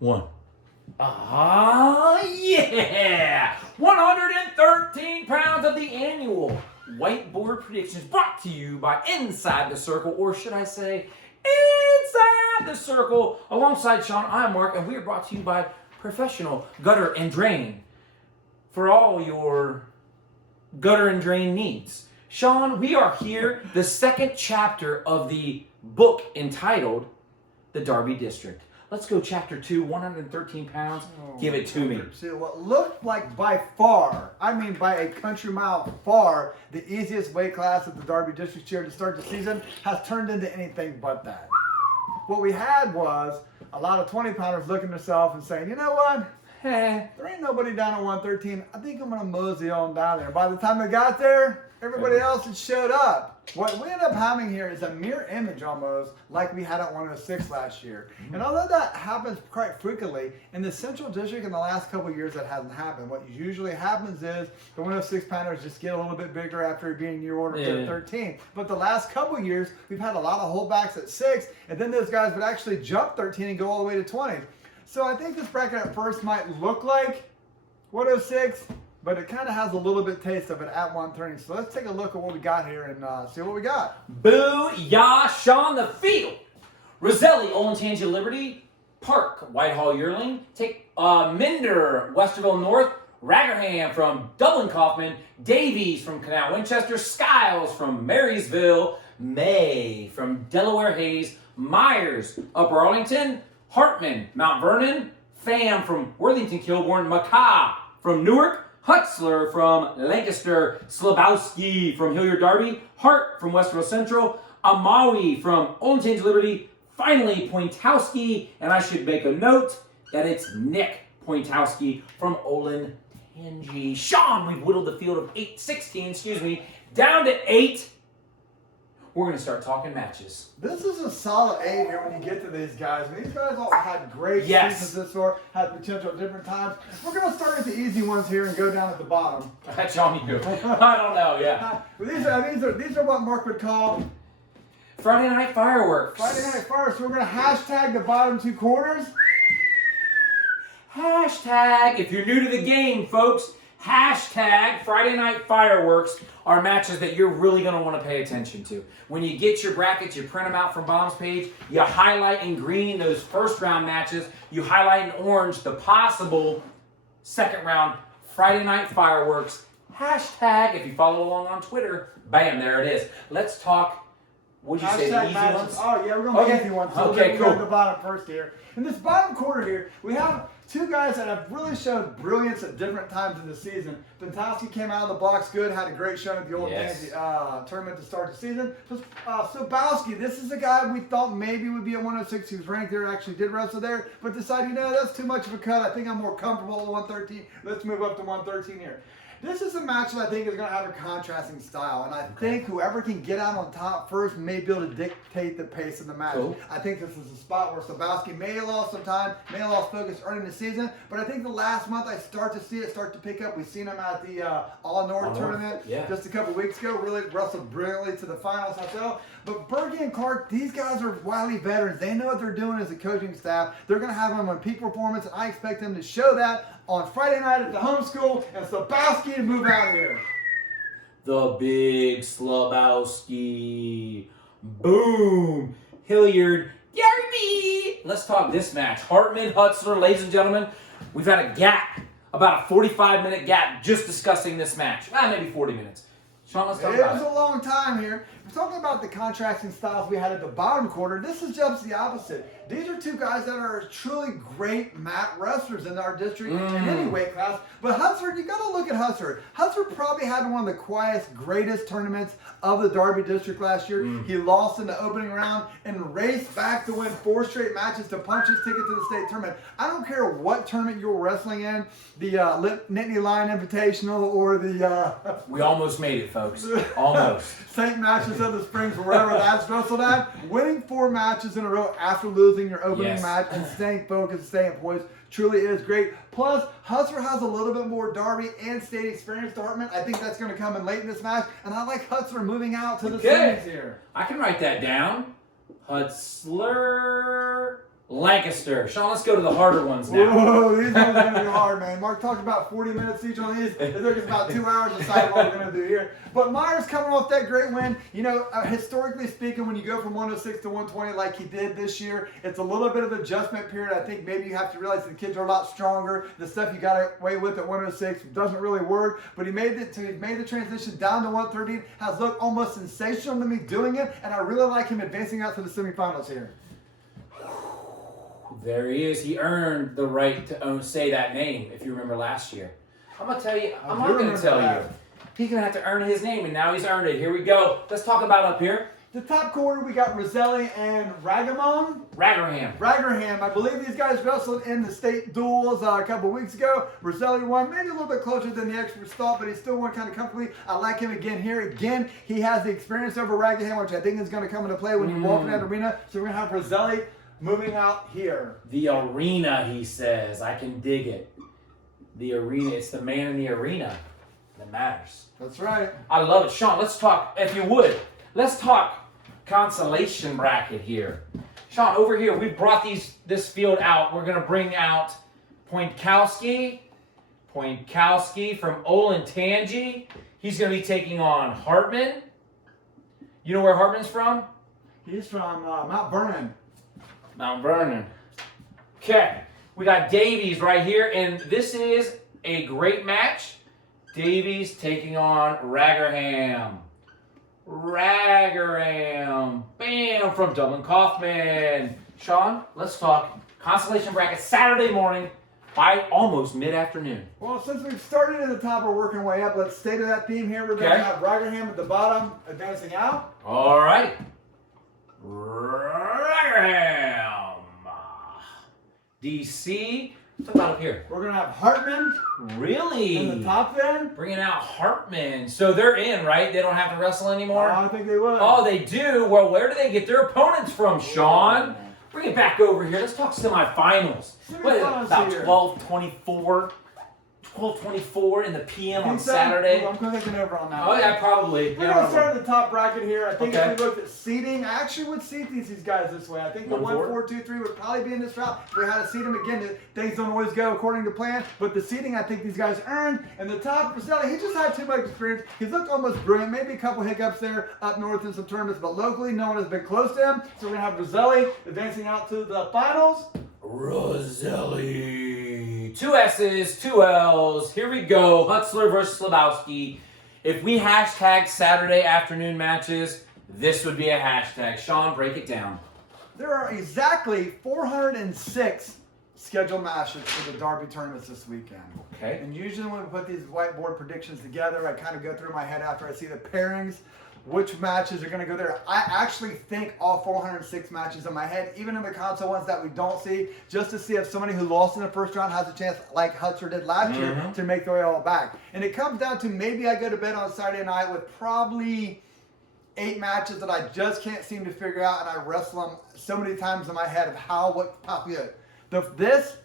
One. Yeah! 113 pounds of the annual Whiteboard Predictions brought to you by Inside the Circle, or should I say, Inside the Circle. Alongside Sean, I'm Mark, and we are brought to you by Professional Gutter and Drain for all your gutter and drain needs. Sean, we are here, the second chapter of the book entitled The Darby District. Let's go chapter 2, 113 pounds. Give it to me. See, what looked like by far, I mean by a country mile far, the easiest weight class of the Darby District here to start the season has turned into anything but that. What we had was a lot of 20-pounders looking at themselves and saying, you know what? There ain't nobody down at 113. I think I'm going to mosey on down there. By the time I got there, everybody else had showed up. What we end up having here is a mirror image almost like we had at 106 last year. And although that happens quite frequently, in the Central District in the last couple of years that hasn't happened. What usually happens is the 106 pounders just get a little bit bigger after being year order to 13. But the last couple of years, we've had a lot of holdbacks at 6, and then those guys would actually jump 13 and go all the way to 20. So I think this bracket at first might look like 106, but it kind of has a little bit taste of it at 130. So let's take a look at what we got here and see what we got. Boo-yah, Sean, the field. Roselli, Olentangy, Liberty, Park, Whitehall, Yearling. Take Minder, Westerville North, Raggerham from Dublin, Kaufman, Davies from Canal Winchester, Skiles from Marysville, May from Delaware Hayes, Myers, Upper Arlington, Hartman, Mount Vernon, Pham from Worthington Kilbourne, McCaw from Newark, Hutzler from Lancaster, Slabowski from Hilliard Darby, Hart from Westerville Central, Amawi from Olentangy Liberty, finally Pointowski, and I should make a note that it's Nick Pointowski from Olentangy. Sean, we've whittled the field of 16, down to 8. We're going to start talking matches. This is a solid 8 here when you get to these guys. I mean, these guys all had great seasons this far, had potential at different times. We're going to start with the easy ones here and go down at the bottom. That's on you. I don't know, yeah. These are what Mark would call Friday Night Fireworks. Friday Night Fireworks. So we're going to hashtag the bottom 2 quarters. Hashtag, if you're new to the game, folks, hashtag Friday Night Fireworks are matches that you're really going to want to pay attention to. When you get your brackets, you print them out from Bomb's page, you highlight in green those first round matches, you highlight in orange the possible second round Friday Night Fireworks. Hashtag, if you follow along on Twitter, bam, there it is. Let's talk, what'd you say, the easy matches. ones? Oh, yeah, we're going to be easy ones. So okay, we're cool. going to the bottom first here. In this bottom quarter here, we have 2 guys that have really shown brilliance at different times in the season. Bentowski came out of the blocks good, had a great showing at the Old tournament to start the season. Sobowski, this is a guy we thought maybe would be at 106. He was ranked there, actually did wrestle there, but decided, you know, that's too much of a cut. I think I'm more comfortable at 113. Let's move up to 113 here. This is a match that I think is going to have a contrasting style, and I think whoever can get out on top first may be able to dictate the pace of the match. Cool. I think this is a spot where Sobowski may have lost some time, may have lost focus early in the season, but I think the last month I start to see it start to pick up. We've seen him at the All-North tournament just a couple weeks ago, really wrestled brilliantly to the finals himself. But Berge and Clark, these guys are wily veterans. They know what they're doing as a coaching staff. They're going to have them on peak performance, and I expect them to show that on Friday night at the home school, and Sobowski to move out of here. The big Slabowski. Boom. Hilliard Darby. Let's talk this match. Hartman, Hutzler, ladies and gentlemen. We've had a gap, about a 45-minute gap just discussing this match. Maybe 40 minutes. Sean, let's talk about it. It was a long time here. We're talking about the contrasting styles we had at the bottom quarter. This is just the opposite. These are 2 guys that are truly great mat wrestlers in our district in any weight class. But Hutzler, you got to look at Hutzler. Hutzler probably had one of the quietest, greatest tournaments of the Darby District last year. He lost in the opening round and raced back to win 4 straight matches to punch his ticket to the state tournament. I don't care what tournament you're wrestling in, the Nittany Lion Invitational or the... we almost made it, folks. Almost. St. Matches of the Springs, wherever that's wrestled at. Winning 4 matches in a row after losing your opening match and staying focused, staying poised truly is great. Plus, Hutzler has a little bit more Darby and state experience to Hartman. I think that's going to come in late in this match, and I like Hutzler moving out to the semis here. I can write that down. Hutzler Lancaster. Sean, let's go to the harder ones now. Whoa, these ones are going to be hard, man. Mark talked about 40 minutes each on these. It took us about 2 hours to decide what we're going to do here. But Myers coming off that great win. You know, historically speaking, when you go from 106 to 120 like he did this year, it's a little bit of an adjustment period. I think maybe you have to realize the kids are a lot stronger. The stuff you got away with at 106 doesn't really work. But he made the transition down to 113. Has looked almost sensational to me doing it. And I really like him advancing out to the semifinals here. There he is. He earned the right to say that name, if you remember last year. I'm going to tell you, I'm not going to tell you. He's going to have to earn his name, and now he's earned it. Here we go. Let's talk about up here. The top quarter, we got Roselli and Ragham. Ragham. I believe these guys wrestled in the state duels a couple weeks ago. Roselli won, maybe a little bit closer than the experts thought, but he still won kind of comfortably. I like him again here. Again, he has the experience over Ragham, which I think is going to come into play when you walk in that arena. So we're going to have Roselli moving out here. The arena, he says. I can dig it. The arena. It's the man in the arena that matters. That's right. I love it. Sean, let's talk, if you would, let's talk consolation bracket here. Sean, over here, we brought this field out. We're going to bring out Pointkowski from Olentangy. He's going to be taking on Hartman. You know where Hartman's from? He's from Mount Vernon. Mount Vernon. Okay, we got Davies right here, and this is a great match. Davies taking on Ragham. Bam, from Dublin Kaufman. Sean, let's talk consolation bracket Saturday morning by almost mid-afternoon. Well, since we've started at the top, we're working our way up. Let's stay to that theme here. We're going to have Ragham at the bottom, advancing out. All right. Ragham. DC. What's about up here? We're going to have Hartman. Really? In the top then. Bringing out Hartman. So they're in, right? They don't have to wrestle anymore? I think they would. Oh, they do? Well, where do they get their opponents from, Sean? Bring it back over here. Let's talk semifinals. What is it, about 12:24? 12:24 in the PM on Saturday. I'm clicking over on that. Oh, yeah, probably. We're going to start at the top bracket here. I think Okay. if we looked at seeding, I actually would seed these guys this way. I think the 1, 4, 2, 3 would probably be in this route. If we had to seed them again, things don't always go according to plan. But the seeding, I think these guys earned. And the top, Roselli, he just had too much experience. He's looked almost brilliant. Maybe a couple hiccups there up north in some tournaments, but locally, no one has been close to him. So we're going to have Roselli advancing out to the finals. Roselli. 2 S's, 2 L's. Here we go. Hutzler versus Slabowski. If we hashtag Saturday afternoon matches, this would be a hashtag. Sean, break it down. There are exactly 406 scheduled matches for the Derby tournaments this weekend. Okay. And usually when we put these whiteboard predictions together, I kind of go through my head after I see the pairings, which matches are going to go there. I actually think all 406 matches in my head, even in the console ones that we don't see, just to see if somebody who lost in the first round has a chance, like Hutzer did last year, to make their way all back. And it comes down to maybe I go to bed on Saturday night with probably 8 matches that I just can't seem to figure out, and I wrestle them so many times in my head of what pop good. This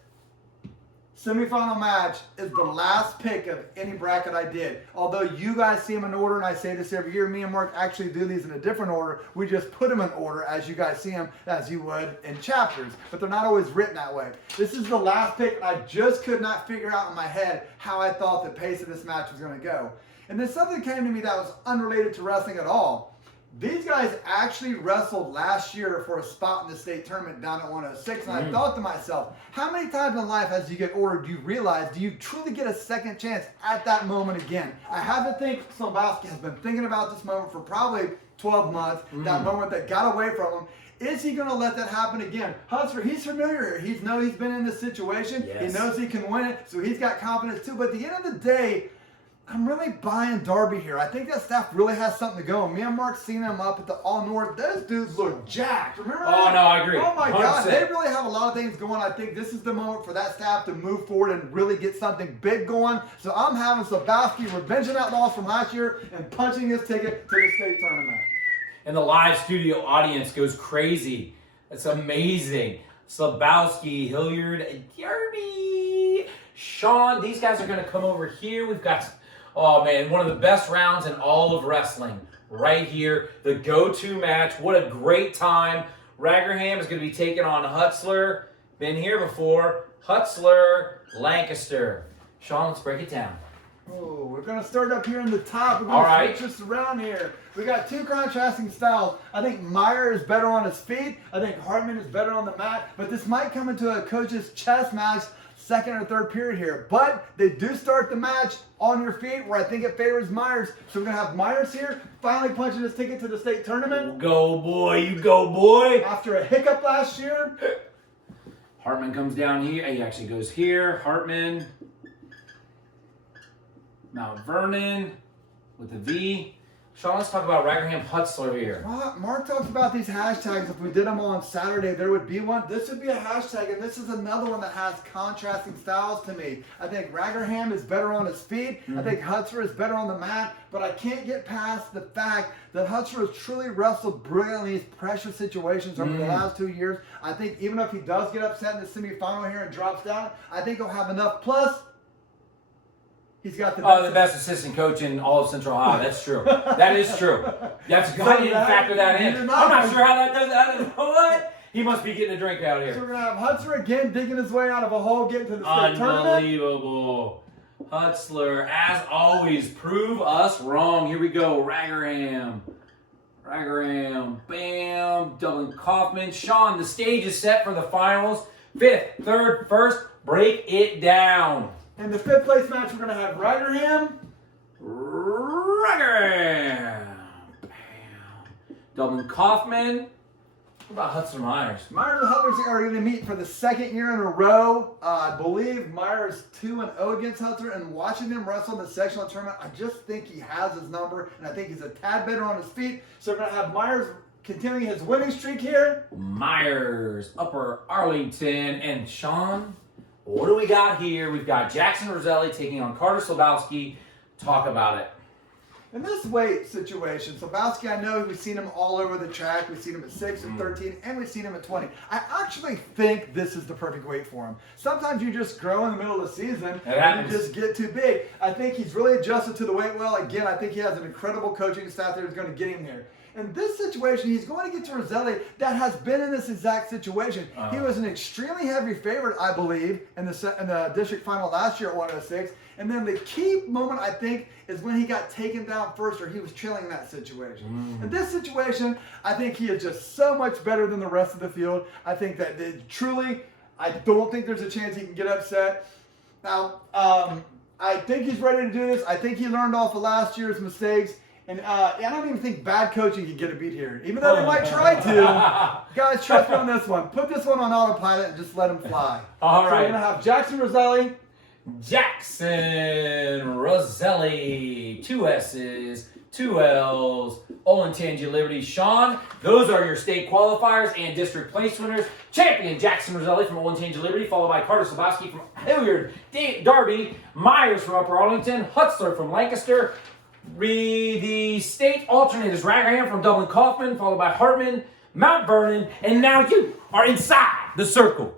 semifinal match is the last pick of any bracket I did. Although you guys see them in order, and I say this every year, me and Mark actually do these in a different order. We just put them in order as you guys see them, as you would in chapters. But they're not always written that way. This is the last pick, and I just could not figure out in my head how I thought the pace of this match was going to go. And then something came to me that was unrelated to wrestling at all. These guys actually wrestled last year for a spot in the state tournament down at 106, and I thought to myself, how many times in life as you get ordered do you realize, do you truly get a second chance at that moment again? I have to think Slabowski has been thinking about this moment for probably 12 months, that moment that got away from him. Is he going to let that happen again? Hutzler, he's familiar. He's been in this situation. Yes. He knows he can win it, so he's got confidence too. But at the end of the day, I'm really buying Darby here. I think that staff really has something to go. Me and Mark seen them up at the All North. Those dudes look jacked. Remember that? Oh, no, I agree. Oh, my 100%. God. They really have a lot of things going. I think this is the moment for that staff to move forward and really get something big going. So I'm having Slabowski revenging that loss from last year and punching his ticket to the state tournament. And the live studio audience goes crazy. It's amazing. Slabowski, Hilliard, Darby, Sean. These guys are going to come over here. We've got... Oh, man, one of the best rounds in all of wrestling right here. The go-to match. What a great time. Ragraham is going to be taking on Hutzler. Been here before. Hutzler, Lancaster. Sean, let's break it down. Oh, we're going to start up here in the top. We're All going right. to switch this around here. We got two contrasting styles. I think Meyer is better on his feet. I think Hartman is better on the mat. But this might come into a coach's chess match second or third period here. But they do start the match on your feet, where I think it favors Myers. So we're going to have Myers here finally punching his ticket to the state tournament. Go, boy. You go, boy. After a hiccup last year. Hartman comes down here. He actually goes here. Hartman. Mount Vernon with a V. Sean, let's talk about Ragraham Hutzler here. Mark talks about these hashtags. If we did them on Saturday, there would be one. This would be a hashtag, and this is another one that has contrasting styles to me. I think Ragraham is better on his feet. I think Hutzler is better on the mat, but I can't get past the fact that Hutzler has truly wrestled brilliantly in these pressure situations over the last 2 years. I think even if he does get upset in the semifinal here and drops down, I think he'll have enough. Plus, he's got the best assistant coach in all of Central Ohio. That's true. That is true. That's good. I didn't factor that in. I'm not sure how that does. I don't know what. He must be getting a drink out here. So we're going to have Hutzler again digging his way out of a hole, getting to the state tournament. Unbelievable. Hutzler, as always, prove us wrong. Here we go. Ragraham. Bam. Dublin Kaufman. Sean, the stage is set for the finals. 5th, 3rd, 1st. Break it down. In the 5th place match, we're going to have Ragraham. Dublin Kaufman. What about Hutzler Myers? Myers and Hutzler are going to meet for the 2nd year in a row. I believe Myers 2-0 against Hutzler, and watching them wrestle in the sectional tournament, I just think he has his number, and I think he's a tad better on his feet. So we're going to have Myers continuing his winning streak here. Myers, Upper Arlington, and Sean. What do we got here? We've got Jackson Roselli taking on Carter Slabowski. Talk about it. In this weight situation, Slabowski, I know we've seen him all over the track. We've seen him at 6 and 13, and we've seen him at 20. I actually think this is the perfect weight for him. Sometimes you just grow in the middle of the season and you just get too big. I think he's really adjusted to the weight well. Again, I think he has an incredible coaching staff that is going to get him there. In this situation, he's going to get to Roselli that has been in this exact situation. He was an extremely heavy favorite, I believe, in the district final last year at 106. And then the key moment, I think, is when he got taken down first, or he was trailing that situation. In this situation, I think he is just so much better than the rest of the field. I think that truly, I don't think there's a chance he can get upset. Now, I think he's ready to do this. I think he learned off of last year's mistakes. And I don't even think bad coaching can get a beat here. Even though they might try to. Guys, trust me on this one. Put this one on autopilot and just let him fly. All right. right. So we're going to have Jackson Roselli. Jackson Roselli. 2 S's, 2 L's. Olentangy Liberty. Sean, those are your state qualifiers and district place winners. Champion Jackson Roselli from Olentangy Liberty, followed by Carter Slabowski from Hilliard Darby. Myers from Upper Arlington. Hutzler from Lancaster. The state alternate is Ragraham from Dublin Kaufman, followed by Hartman, Mount Vernon, and now you are inside the circle.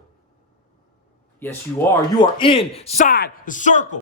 Yes, you are. You are inside the circle.